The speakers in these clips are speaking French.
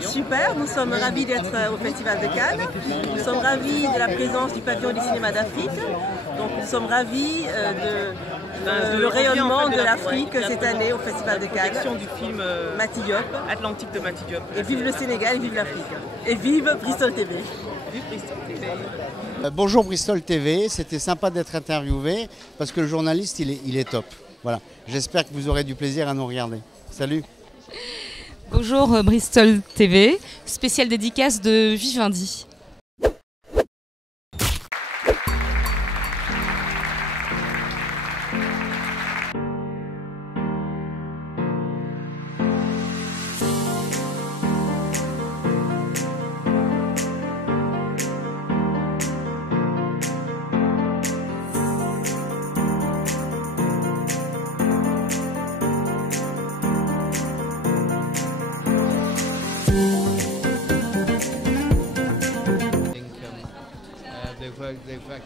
va super, nous sommes ravis d'être au Festival de Cannes. Nous sommes ravis de la présence du pavillon du cinéma d'Afrique. Donc nous sommes ravis de le rayonnement de l'Afrique cette année au Festival de Cannes. Du film Mati Diop. Atlantique de Mati Diop. Et vive le Sénégal, et vive l'Afrique. Et vive Bristol TV. Vive Bristol TV. Bonjour Bristol TV, c'était sympa d'être interviewé parce que le journaliste il est top. Voilà. J'espère que vous aurez du plaisir à nous regarder. Salut. Bonjour Bristol TV, spéciale dédicace de Vivendi.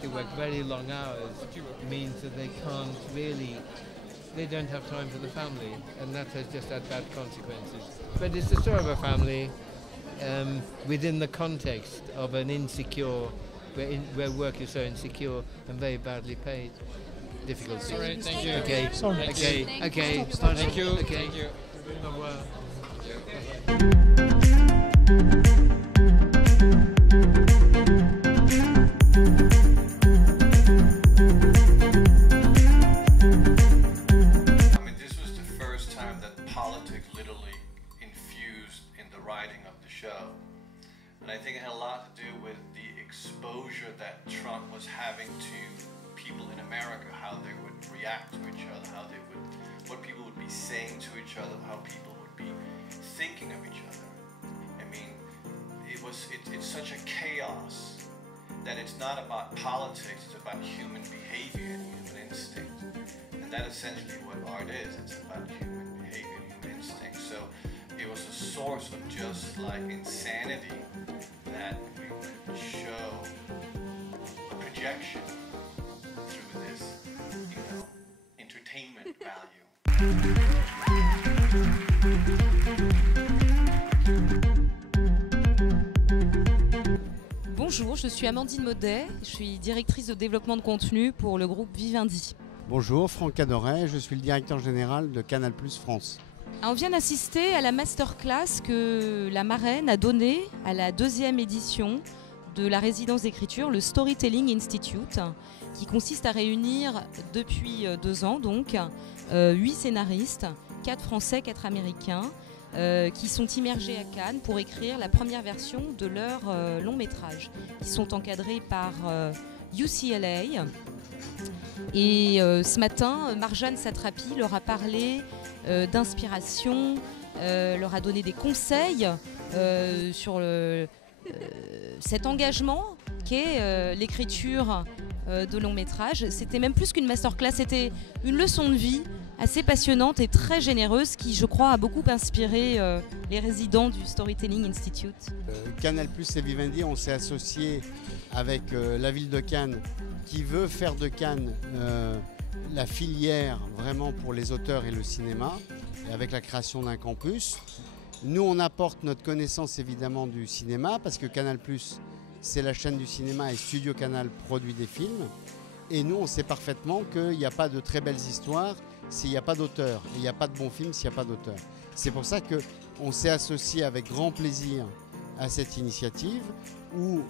They work very long hours, means that they can't really, they don't have time for the family, and that has just had bad consequences. But it's the story of a family within the context of an insecure, where work is so insecure and very badly paid. Difficult. Sorry, thank you. Okay. Sorry. Okay. Okay. Thank you. Okay. Thank you. Au revoir. Politics literally infused in the writing of the show. And I think it had a lot to do with the exposure that Trump was having to people in America, how they would react to each other, what people would be saying to each other, how people would be thinking of each other. I mean, it's such a chaos that it's not about politics, it's about human behavior and human instinct. And that is essentially what art is, it's about human behavior. Instinct. So it was a source of just like insanity that we could show a projection through this, entertainment value. Bonjour, je suis Amandine Maudet, je suis directrice de développement de contenu pour le groupe Vivendi. Bonjour, Franck Adoret, je suis le directeur général de Canal+ France. On vient d'assister à la masterclass que la marraine a donnée à la 2e édition de la résidence d'écriture, le Storytelling Institute, qui consiste à réunir depuis 2 ans donc 8 scénaristes, 4 français, 4 américains, qui sont immergés à Cannes pour écrire la première version de leur long métrage. Ils sont encadrés par UCLA. Et ce matin, Marjane Satrapi leur a parlé d'inspiration, leur a donné des conseils sur cet engagement qu'est l'écriture de long métrage. C'était même plus qu'une masterclass, c'était une leçon de vie assez passionnante et très généreuse qui, je crois, a beaucoup inspiré les résidents du Storytelling Institute. Canal+ et Vivendi, on s'est associé avec la ville de Cannes qui veut faire de Cannes la filière vraiment pour les auteurs et le cinéma, et avec la création d'un campus. Nous, on apporte notre connaissance évidemment du cinéma, parce que Canal+, c'est la chaîne du cinéma et Studio Canal produit des films. Et nous, on sait parfaitement qu'il n'y a pas de très belles histoires s'il n'y a pas d'auteur. Et il n'y a pas de bons films s'il n'y a pas d'auteur. C'est pour ça qu'on s'est associé avec grand plaisir à cette initiative, où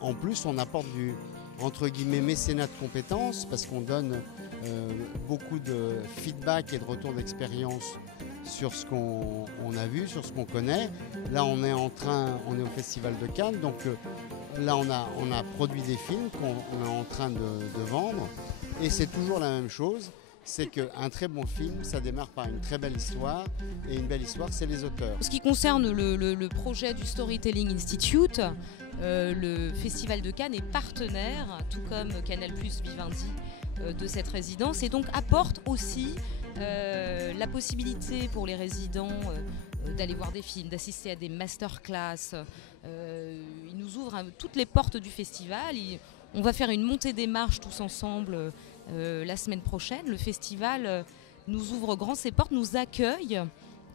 en plus on apporte du, entre guillemets, mécénat de compétences, parce qu'on donne beaucoup de feedback et de retour d'expérience sur ce qu'on a vu, sur ce qu'on connaît. Là, on est au Festival de Cannes, donc là, on a produit des films qu'on est en train de vendre, et c'est toujours la même chose. C'est qu'un très bon film, ça démarre par une très belle histoire, et une belle histoire, c'est les auteurs. En ce qui concerne le projet du Storytelling Institute, le Festival de Cannes est partenaire, tout comme Canal+, Vivendi, de cette résidence, et donc apporte aussi la possibilité pour les résidents d'aller voir des films, d'assister à des masterclass. Il nous ouvre toutes les portes du festival. On va faire une montée des marches tous ensemble la semaine prochaine. Le festival nous ouvre grand ses portes, nous accueille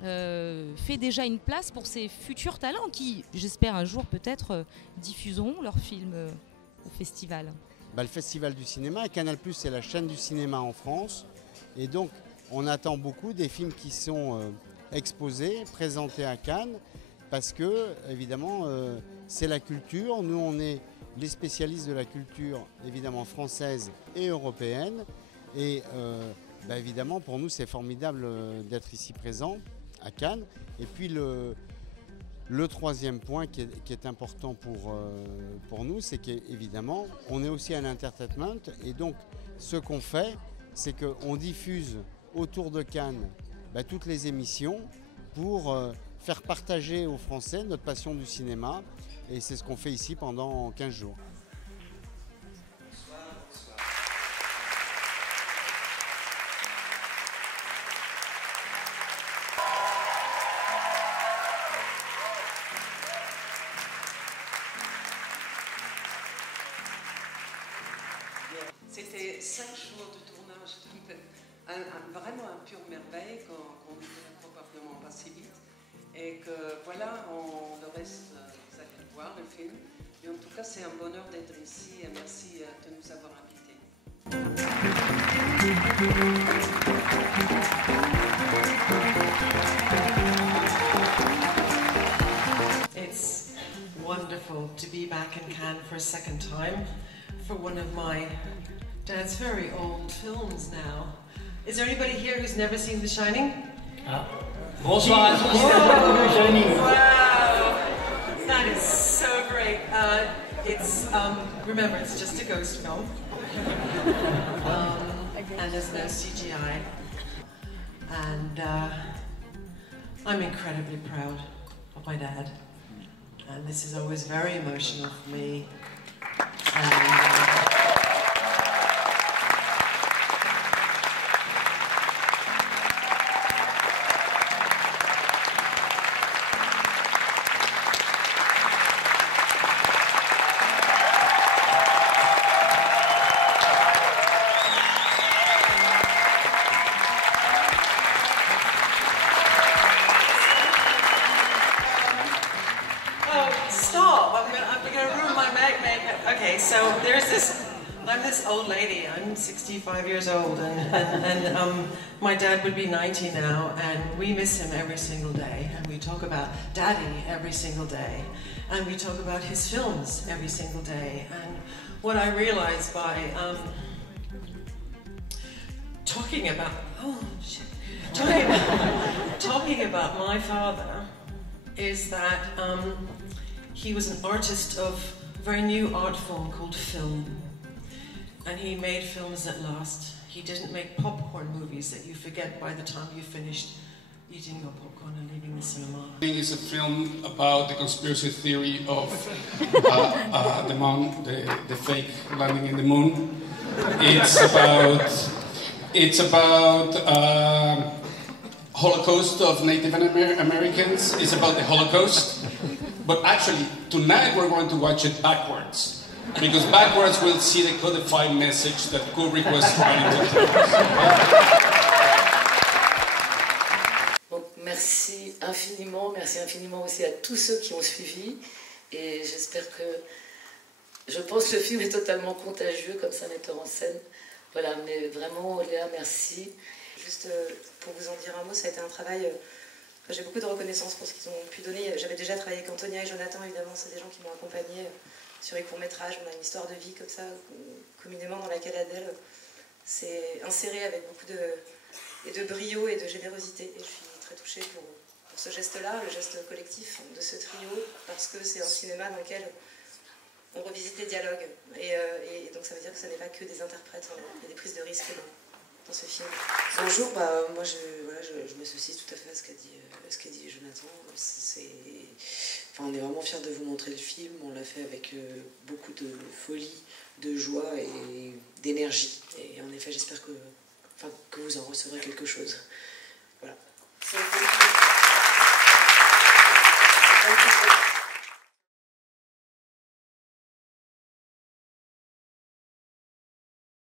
fait déjà une place pour ces futurs talents qui, j'espère un jour peut-être, diffuseront leurs films au festival. Le Festival du cinéma, et Canal+, c'est la chaîne du cinéma en France. Et donc, on attend beaucoup des films qui sont exposés, présentés à Cannes, parce que, évidemment, c'est la culture. Nous, on est les spécialistes de la culture, évidemment, française et européenne. Et évidemment, pour nous, c'est formidable d'être ici présent à Cannes. Et puis, le troisième point qui est important pour nous, c'est qu'évidemment, on est aussi à l'entertainment. Et donc, ce qu'on fait, c'est qu'on diffuse autour de Cannes toutes les émissions pour faire partager aux Français notre passion du cinéma. Et c'est ce qu'on fait ici pendant 15 jours. C'était 5 jours de tournage, vraiment un pure merveille qu'on ne peut probablement pas si vite. Et que voilà, le reste, vous allez le voir, le film. Mais en tout cas, c'est un bonheur d'être ici et merci de nous avoir invités. It's wonderful to be back in Cannes for a second time for one of my dad's very old films now. Is there anybody here who's never seen The Shining? Bonsoir à tous. Shining. Wow, that is so great. Remember, it's just a ghost film. And there's no CGI. And I'm incredibly proud of my dad. And this is always very emotional for me. I'm this old lady, I'm 65 years old, and my dad would be 90 now, and we miss him every single day, and we talk about Daddy every single day, and we talk about his films every single day, and what I realized by talking about my father is that he was an artist of a very new art form called film. And he made films that last. He didn't make popcorn movies that you forget by the time you finished eating your popcorn and leaving the cinema. It's a film about the conspiracy theory of the fake landing in the moon. It's about Holocaust of Native Americans. It's about the Holocaust. But actually, tonight we're going to watch it backwards. Because backwards we'll see the codified message that Kubrick was trying to tell us. Donc, merci infiniment aussi à tous ceux qui ont suivi. Et je pense que le film est totalement contagieux comme ça, metteur en scène. Voilà, mais vraiment, Léa, merci. Juste pour vous en dire un mot, ça a été un travail... J'ai beaucoup de reconnaissance pour ce qu'ils ont pu donner. J'avais déjà travaillé avec Antonia et Jonathan, évidemment, c'est des gens qui m'ont accompagnée sur les courts-métrages. On a une histoire de vie comme ça, communément dans laquelle Adèle s'est insérée avec beaucoup de brio et de générosité. Et je suis très touchée pour ce geste-là, le geste collectif de ce trio, parce que c'est un cinéma dans lequel on revisite les dialogues. Et donc ça veut dire que ce n'est pas que des interprètes, il y a des prises de risque dans ce film. Bonjour, moi je m'associe tout à fait à ce qu'a dit Jonathan. On est vraiment fiers de vous montrer le film, on l'a fait avec beaucoup de folie, de joie et d'énergie. Et en effet, j'espère que vous en recevrez quelque chose. Voilà.